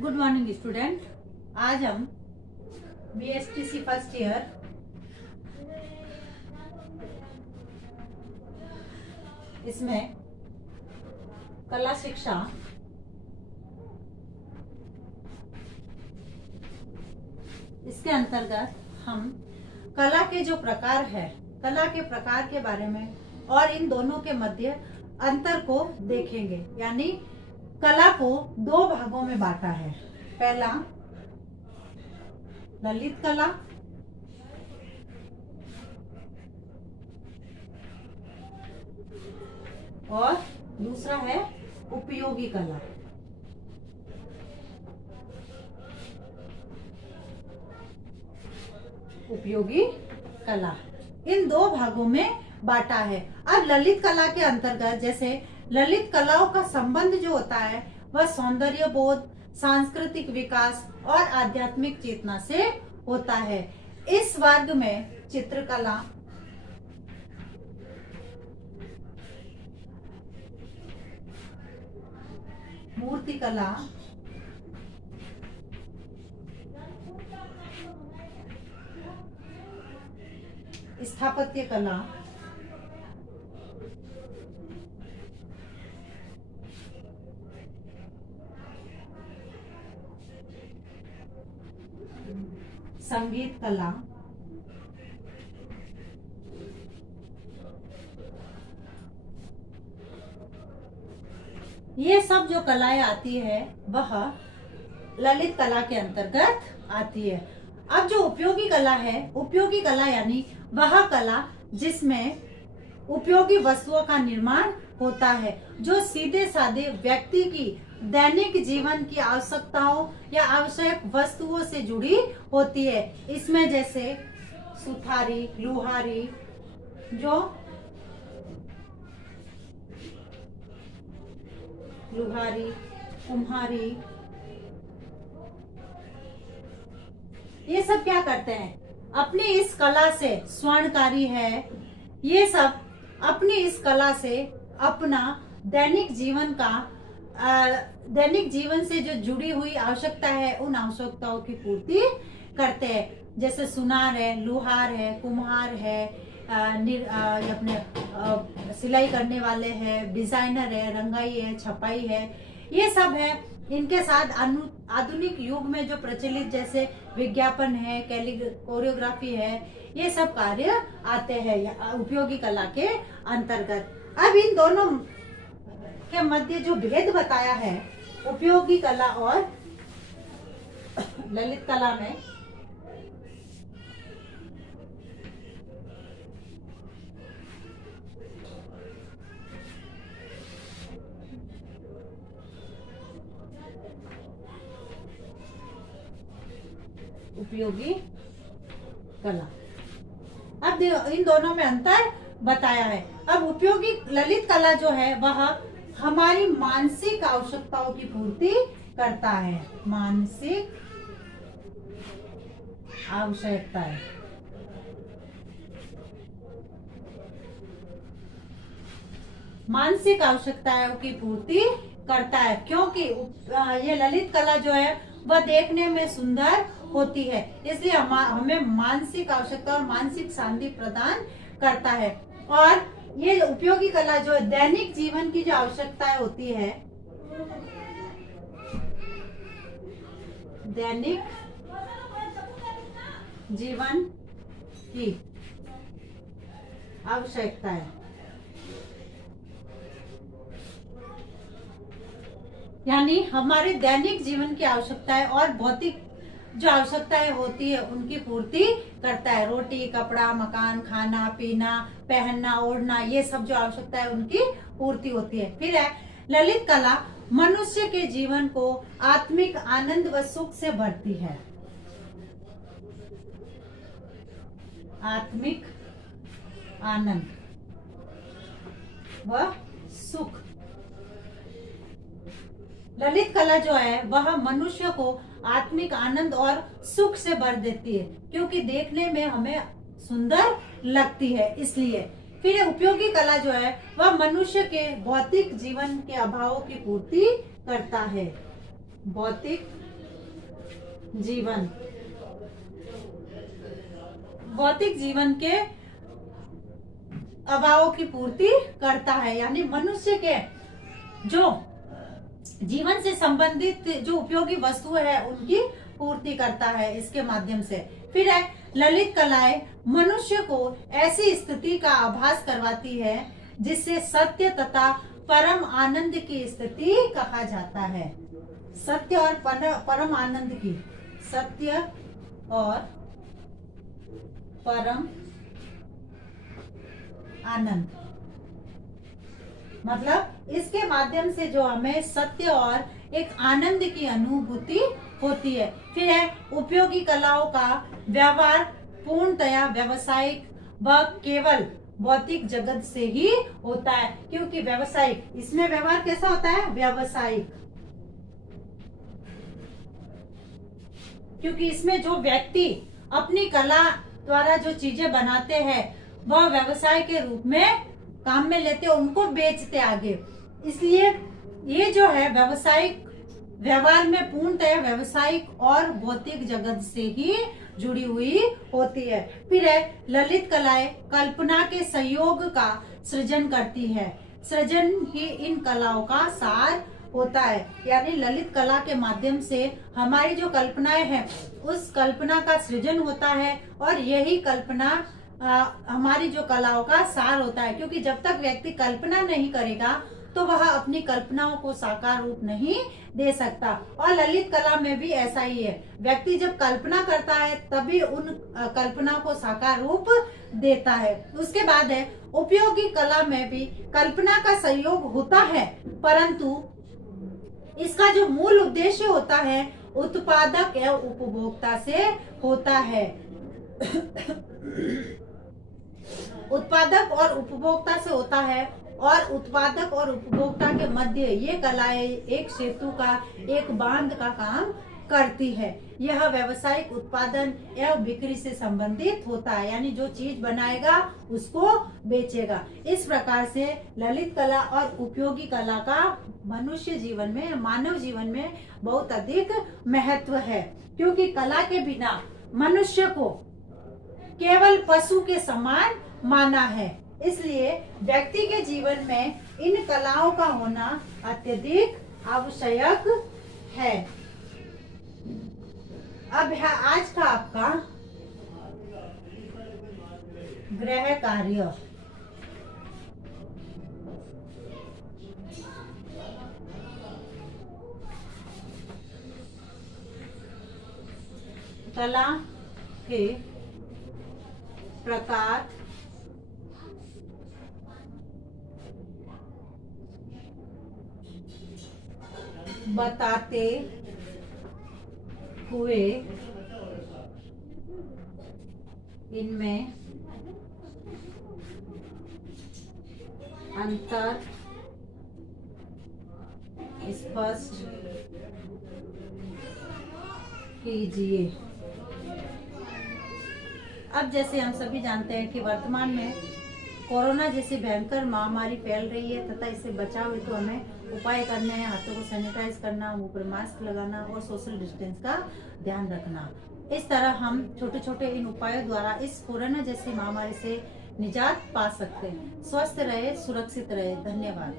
Good morning student. आज हम BSTC first year इसमें कला शिक्षा इसके अंतर्गत हम कला के जो प्रकार है, कला के प्रकार के बारे में और इन दोनों के मध्य अंतर को देखेंगे। यानी कला को दो भागों में बांटा है। पहला ललित कला और दूसरा है उपयोगी कला। उपयोगी कला इन दो भागों में बांटा है। अब ललित कला के अंतर्गत जैसे ललित कलाओं का संबंध जो होता है वह सौंदर्य बोध, सांस्कृतिक विकास और आध्यात्मिक चेतना से होता है। इस वर्ग में चित्रकला, मूर्तिकला, स्थापत्य कला, संगीत कला, ये सब जो कलाएं आती है वह ललित कला के अंतर्गत आती है। अब जो उपयोगी कला है, उपयोगी कला यानी वह कला जिसमें उपयोगी वस्तुओं का निर्माण होता है, जो सीधे साधे व्यक्ति की दैनिक जीवन की आवश्यकताओं या आवश्यक वस्तुओं से जुड़ी होती है। इसमें जैसे सुथारी, लुहारी, जो लुहारी, कुम्हारी, ये सब क्या करते हैं, अपनी इस कला से, स्वर्णकारी है, ये सब अपनी इस कला से अपना दैनिक जीवन से जो जुड़ी हुई आवश्यकता है उन आवश्यकताओं की पूर्ति करते हैं। जैसे सुनार है, लुहार है, कुम्हार है, अपने सिलाई करने वाले हैं, डिजाइनर है, रंगाई है, छपाई है, ये सब है। इनके साथ आधुनिक युग में जो प्रचलित जैसे विज्ञापन है, कोरियोग्राफी है, ये सब कार्य आते हैं उपयोगी कला के अंतर्गत। अब इन दोनों के मध्य जो भेद बताया है उपयोगी कला और ललित कला में, उपयोगी कला, अब इन दोनों में अंतर बताया है। अब उपयोगी ललित कला जो है वह हमारी मानसिक आवश्यकताओं की पूर्ति करता है। मानसिक आवश्यकताएं, मानसिक आवश्यकताओं की पूर्ति करता है, क्योंकि ये ललित कला जो है वह देखने में सुंदर होती है, इसलिए हमें मानसिक आवश्यकता और मानसिक शांति प्रदान करता है। और ये उपयोगी कला जो है दैनिक जीवन की जो आवश्यकताएं होती है, दैनिक जीवन की आवश्यकताएं, यानी हमारे दैनिक जीवन की आवश्यकताएं और भौतिक जो आवश्यकताएं होती है उनकी पूर्ति करता है। रोटी, कपड़ा, मकान, खाना पीना, पहनना, ओढ़ना, ये सब जो आवश्यकताएं उनकी पूर्ति होती है। फिर है ललित कला मनुष्य के जीवन को आत्मिक आनंद व सुख से भरती है। आत्मिक आनंद व सुख, ललित कला जो है वह मनुष्य को आत्मिक आनंद और सुख से भर देती है, क्योंकि देखने में हमें सुंदर लगती है, इसलिए। फिर उपयोगी कला जो है वह मनुष्य के भौतिक जीवन के अभावों की पूर्ति करता है। भौतिक जीवन, भौतिक जीवन के अभावों की पूर्ति करता है, यानी मनुष्य के जो जीवन से संबंधित जो उपयोगी वस्तु है उनकी पूर्ति करता है इसके माध्यम से। फिर है ललित कलाएं मनुष्य को ऐसी स्थिति का आभास करवाती है जिससे सत्य तथा परम आनंद की स्थिति कहा जाता है। सत्य और परम आनंद की, सत्य और परम आनंद, मतलब इसके माध्यम से जो हमें सत्य और एक आनंद की अनुभूति होती है। फिर है उपयोगी कलाओं का व्यवहार पूर्णतया व्यवसायिक व केवल भौतिक जगत से ही होता है, क्योंकि व्यवसायिक, इसमें व्यवहार कैसा होता है? व्यवसायिक, क्योंकि इसमें जो व्यक्ति अपनी कला द्वारा जो चीजें बनाते हैं वह व्यवसाय के रूप में काम में लेते, उनको बेचते आगे, इसलिए ये जो है व्यवसायिक व्यवहार में पूर्णतः व्यवसायिक और भौतिक जगत से ही जुड़ी हुई होती है। फिर है ललित कलाएं कल्पना के संयोग का सृजन करती है, सृजन ही इन कलाओं का सार होता है, यानी ललित कला के माध्यम से हमारी जो कल्पनाएं हैं उस कल्पना का सृजन होता है और यही कल्पना हमारी जो कलाओं का सार होता है, क्योंकि जब तक व्यक्ति कल्पना नहीं करेगा तो वह अपनी कल्पनाओं को साकार रूप नहीं दे सकता। और ललित कला में भी ऐसा ही है, व्यक्ति जब कल्पना करता है तभी उन कल्पनाओं को साकार रूप देता है। उसके बाद है उपयोगी कला में भी कल्पना का संयोग होता है, परंतु इसका जो मूल उद्देश्य होता है उत्पादक एवं उपभोक्ता से होता है। उत्पादक और उपभोक्ता से होता है और उत्पादक और उपभोक्ता के मध्य ये कलाएं एक सेतु का, एक बांध का काम करती है। यह व्यावसायिक उत्पादन एवं बिक्री से संबंधित होता है, यानी जो चीज बनाएगा उसको बेचेगा। इस प्रकार से ललित कला और उपयोगी कला का मनुष्य जीवन में, मानव जीवन में बहुत अधिक महत्व है, क्योंकि कला के बिना मनुष्य को केवल पशु के समान माना है, इसलिए व्यक्ति के जीवन में इन कलाओं का होना अत्यधिक आवश्यक है। अब है आज का आपका गृह कार्य। कला के प्रकार बताते हुए इनमें अंतर स्पष्ट कीजिए। अब जैसे हम सभी जानते हैं कि वर्तमान में कोरोना जैसी भयंकर महामारी फैल रही है तथा इससे बचाव हेतु हमें उपाय करने हैं, हाथों को सैनिटाइज करना, मुंह पर मास्क लगाना और सोशल डिस्टेंस का ध्यान रखना। इस तरह हम छोटे छोटे इन उपायों द्वारा इस कोरोना जैसी महामारी से निजात पा सकते हैं। स्वस्थ रहे, सुरक्षित रहे। धन्यवाद।